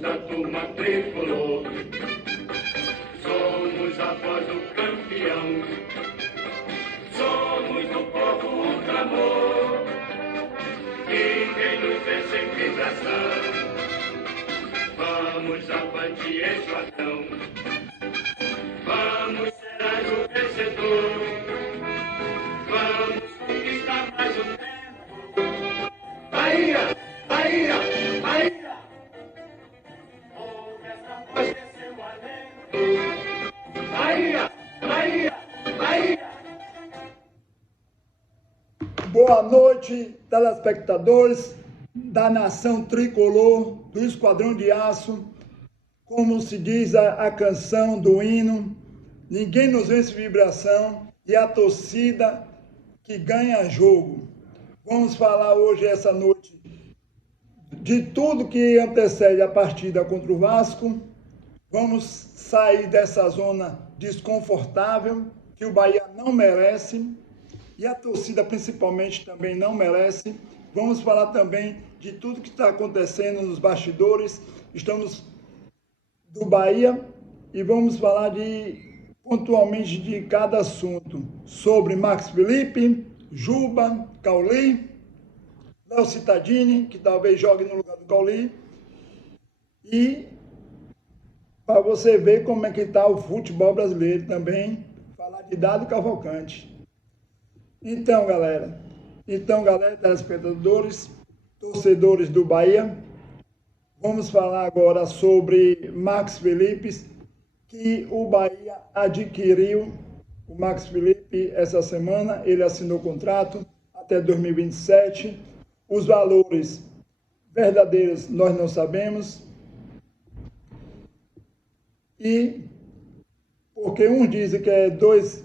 Somos da turma tricolor, somos a voz do campeão, somos do povo ultramor, e quem nos vê sem vibração, vamos avante, esquadrão, vamos ser o vencedor, vamos conquistar mais um tempo. Bahia, Bahia, Bahia. Bahia, Bahia, Bahia. Boa noite, telespectadores da Nação Tricolor, do Esquadrão de Aço. Como se diz a canção do hino, ninguém nos vence vibração e a torcida que ganha jogo. Vamos falar hoje, essa noite, de tudo que antecede a partida contra o Vasco. Vamos sair dessa zona desconfortável que o Bahia não merece e a torcida principalmente também não merece. Vamos falar também de tudo que está acontecendo nos bastidores. Estamos do Bahia e vamos falar pontualmente de cada assunto. Sobre Max Felipe, Juba, Cauli, Léo Cittadini, que talvez jogue no lugar do Cauli, e para você ver como é que está o futebol brasileiro também, falar de Dado Cavalcante. Então, galera, telespectadores, torcedores do Bahia, vamos falar agora sobre Max Felipe, que o Bahia adquiriu o Max Felipe essa semana. Ele assinou o contrato até 2027. Os valores verdadeiros nós não sabemos. E porque uns dizem que é 2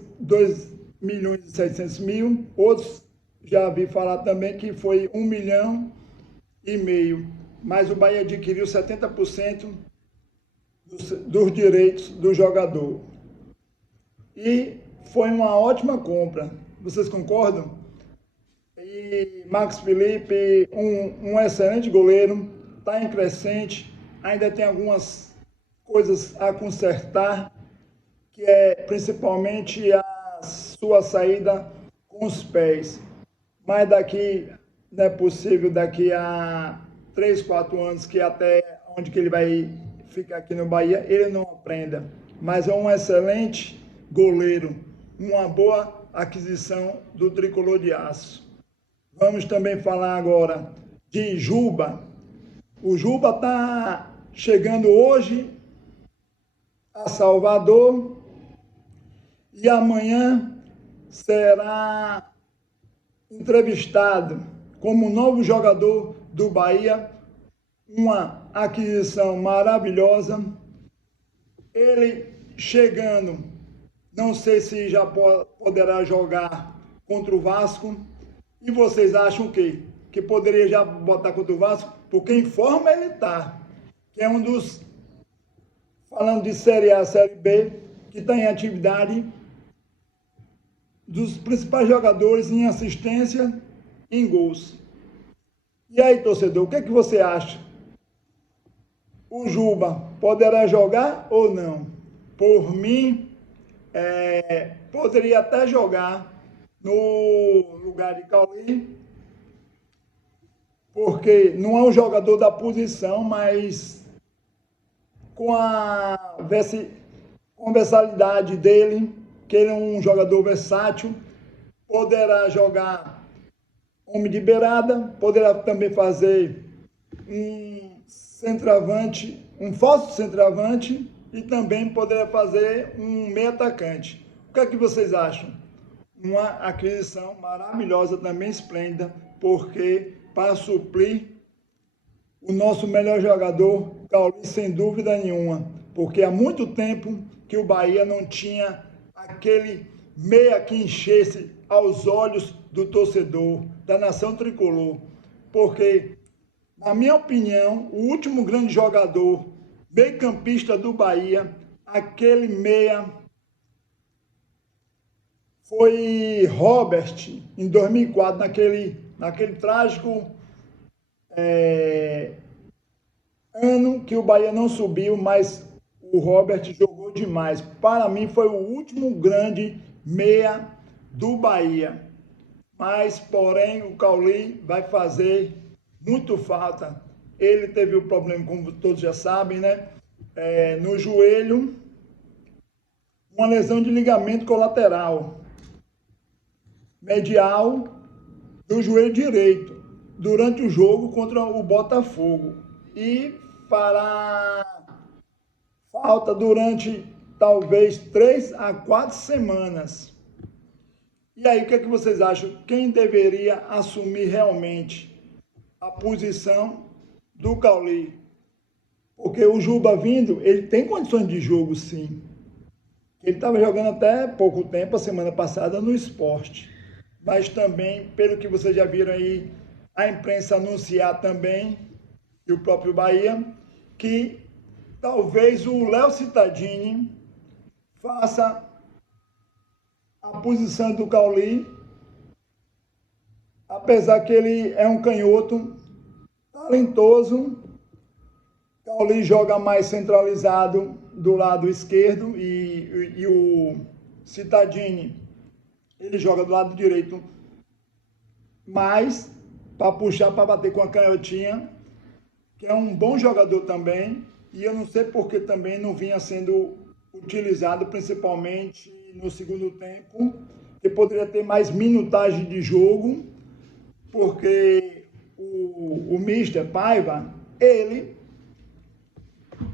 milhões e 700 mil, outros já vi falar também que foi 1,5 milhão. Mas o Bahia adquiriu 70% dos direitos do jogador. E foi uma ótima compra. Vocês concordam? E Max Felipe, um excelente goleiro, está em crescente, ainda tem algumas coisas a consertar, que é principalmente a sua saída com os pés. Mas não é possível daqui a 3, 4 anos, que até onde que ele vai ficar aqui no Bahia, ele não aprenda. Mas é um excelente goleiro, uma boa aquisição do Tricolor de Aço. Vamos também falar agora de Juba. O Juba está chegando hoje a Salvador e amanhã será entrevistado como novo jogador do Bahia. Uma aquisição maravilhosa. Ele chegando, não sei se já poderá jogar contra o Vasco. E vocês acham o quê? Que poderia já botar contra o Vasco? Porque em forma ele está. Que é um dos, falando de Série A, Série B, que está em atividade, dos principais jogadores em assistência e em gols. E aí, torcedor, o que é que você acha? O Juba poderá jogar ou não? Por mim, poderia até jogar no lugar de Cauli, porque não é um jogador da posição, mas com a versatilidade dele, que ele é um jogador versátil, poderá jogar homem de beirada, poderá também fazer um centroavante, um falso centroavante, e também poderá fazer um meio atacante. O que é que vocês acham? Uma aquisição maravilhosa, também esplêndida, porque para suprir o nosso melhor jogador, Cauli, sem dúvida nenhuma, porque há muito tempo que o Bahia não tinha aquele meia que enchesse aos olhos do torcedor, da Nação Tricolor, porque, na minha opinião, o último grande jogador, meio-campista do Bahia, aquele meia, foi Robert, em 2004, naquele trágico ano que o Bahia não subiu, mas o Robert jogou demais. Para mim foi o último grande meia do Bahia. Mas, porém, o Cauli vai fazer muito falta. Ele teve o problema, como todos já sabem, né? No joelho, uma lesão de ligamento colateral medial do joelho direito durante o jogo contra o Botafogo e fará falta durante talvez 3 a 4 semanas. E aí, o que é que vocês acham? Quem deveria assumir realmente a posição do Cauli? Porque o Juba vindo, ele tem condições de jogo, sim. Ele estava jogando até pouco tempo, a semana passada, no Sport. Mas também, pelo que vocês já viram aí, a imprensa anunciar também, e o próprio Bahia, que talvez o Léo Cittadini faça a posição do Cauli, apesar que ele é um canhoto talentoso. Cauli joga mais centralizado do lado esquerdo e o Cittadini ele joga do lado direito mais para puxar, para bater com a canhotinha, que é um bom jogador também, e eu não sei porque também não vinha sendo utilizado, principalmente no segundo tempo, que poderia ter mais minutagem de jogo, porque o Mister Paiva, ele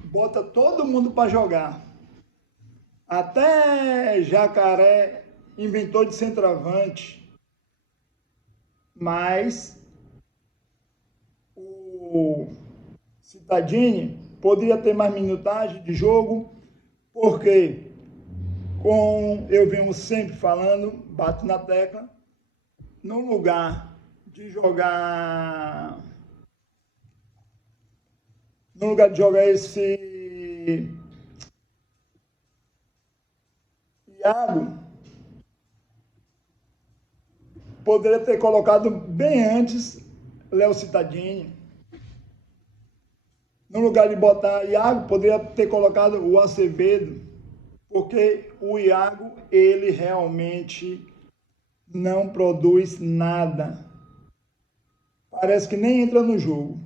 bota todo mundo para jogar. Até Jacaré inventou de centroavante, mas o Cittadini poderia ter mais minutagem de jogo, porque como eu venho sempre falando, bato na tecla, no lugar de jogar esse Iago, poderia ter colocado bem antes Léo Cittadini. No lugar de botar Iago, poderia ter colocado o Acevedo, porque o Iago, ele realmente não produz nada. Parece que nem entra no jogo.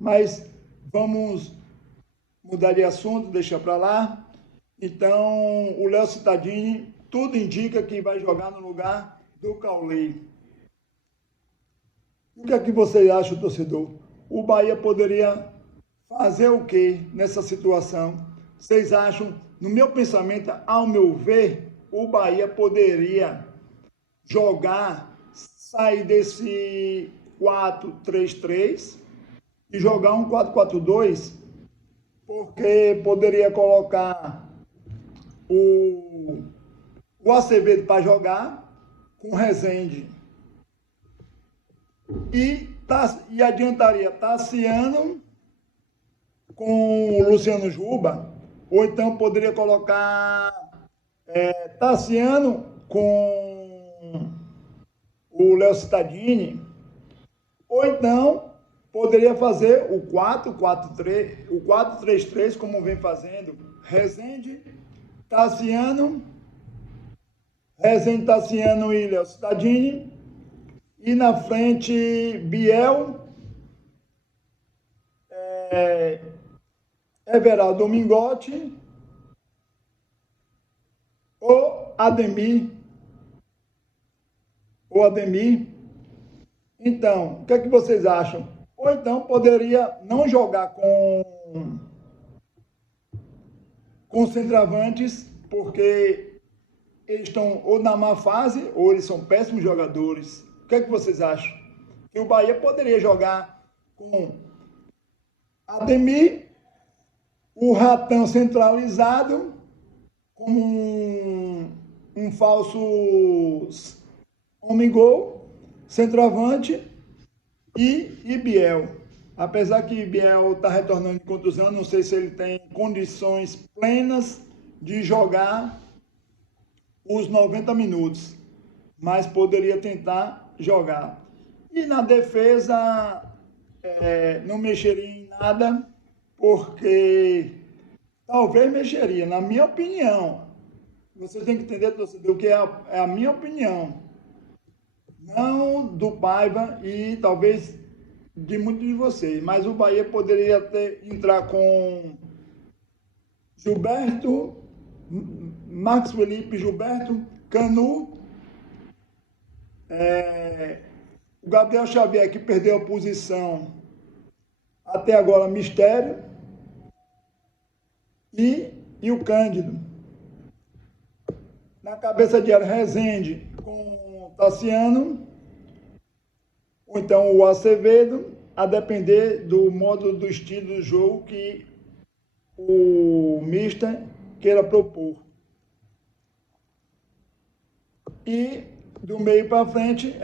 Mas vamos mudar de assunto, deixar para lá. Então, o Léo Cittadini, tudo indica que vai jogar no lugar do Cauli. O que é que vocês acham, torcedor? O Bahia poderia fazer o que nessa situação? Vocês acham, no meu pensamento, ao meu ver, o Bahia poderia jogar, sair desse 4-3-3 e jogar um 4-4-2, porque poderia colocar o Acevedo para jogar com o Rezende e adiantaria Tassiano com o Luciano Juba, ou então poderia colocar Tassiano com o Léo Cittadini, ou então poderia fazer o 4-4-3, o 4-3-3, como vem fazendo Rezende, Tassiano e Léo Cittadini, e na frente Biel, Everaldo Mingotti ou Ademir. Então, o que é que vocês acham? Ou então poderia não jogar com centroavantes, porque eles estão ou na má fase ou eles são péssimos jogadores. O que é que vocês acham? Que o Bahia poderia jogar com Ademir, o Ratão centralizado, como um falso homem-gol, centroavante, e Biel. Apesar que Biel está retornando de contusão, não sei se ele tem condições plenas de jogar os 90 minutos, mas poderia tentar jogar. E na defesa, não mexeria em nada, porque talvez mexeria, na minha opinião. Você tem que entender, torcedor, que é a minha opinião. Não do Paiva e talvez de muitos de vocês, mas o Bahia poderia entrar com Gilberto, Marcos Felipe, Gilberto, Canu, o Gabriel Xavier, que perdeu a posição até agora, Mistério, e o Cândido. Na cabeça de área, Rezende com Tassiano, ou então o Acevedo, a depender do modo, do estilo do jogo que o mister queira propor. E do meio para frente,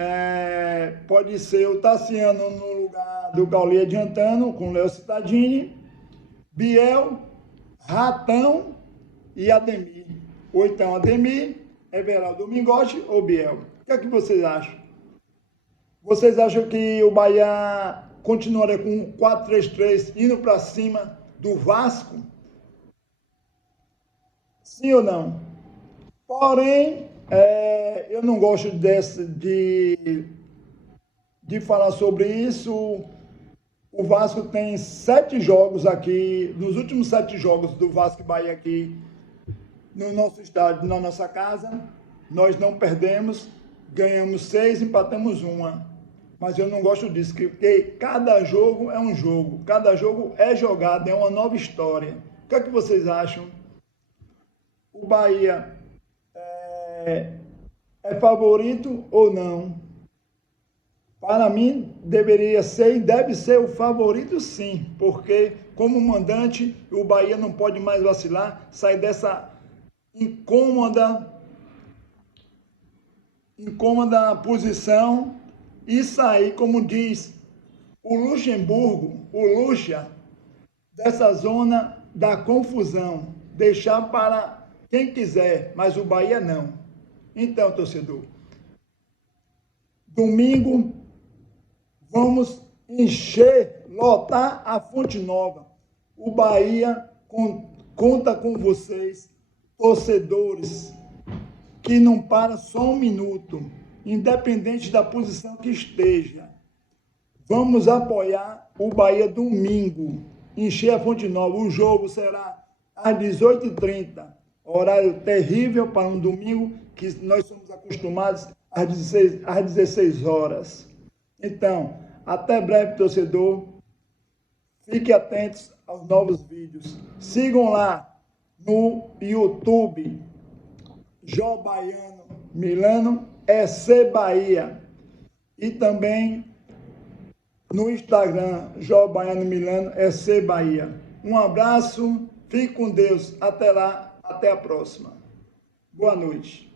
pode ser o Tassiano no lugar do Cauli adiantando, com o Léo Cittadini, Biel, Ratão e Ademir. Ou então Ademir, Everaldo Mingote ou Biel. O que é que vocês acham? Vocês acham que o Bahia continuaria com 4-3-3 indo para cima do Vasco? Sim ou não? Porém, eu não gosto de falar sobre isso. O Vasco tem 7 jogos aqui, nos últimos 7 jogos do Vasco e Bahia aqui no nosso estádio, na nossa casa, nós não perdemos, ganhamos 6, empatamos 1. Mas eu não gosto disso, porque cada jogo é um jogo, cada jogo é jogado, é uma nova história. O que é que vocês acham? O Bahia é favorito ou não? Para mim, deveria ser e deve ser o favorito, sim, porque como mandante, o Bahia não pode mais vacilar, sair dessa incômoda posição e sair, como diz o Luxemburgo, o Lucha, dessa zona da confusão, deixar para quem quiser, mas o Bahia não. Então, torcedor, domingo vamos encher, lotar a Fonte Nova. O Bahia conta com vocês, torcedores, que não para só um minuto, independente da posição que esteja. Vamos apoiar o Bahia domingo, encher a Fonte Nova. O jogo será às 18h30, horário terrível para um domingo, que nós somos acostumados às 16 horas. Então, até breve, torcedor. Fiquem atentos aos novos vídeos. Sigam lá no YouTube, Jó Baiano Milano, EC Bahia. E também no Instagram, Jó Baiano Milano, EC Bahia. Um abraço, fique com Deus. Até lá, até a próxima. Boa noite.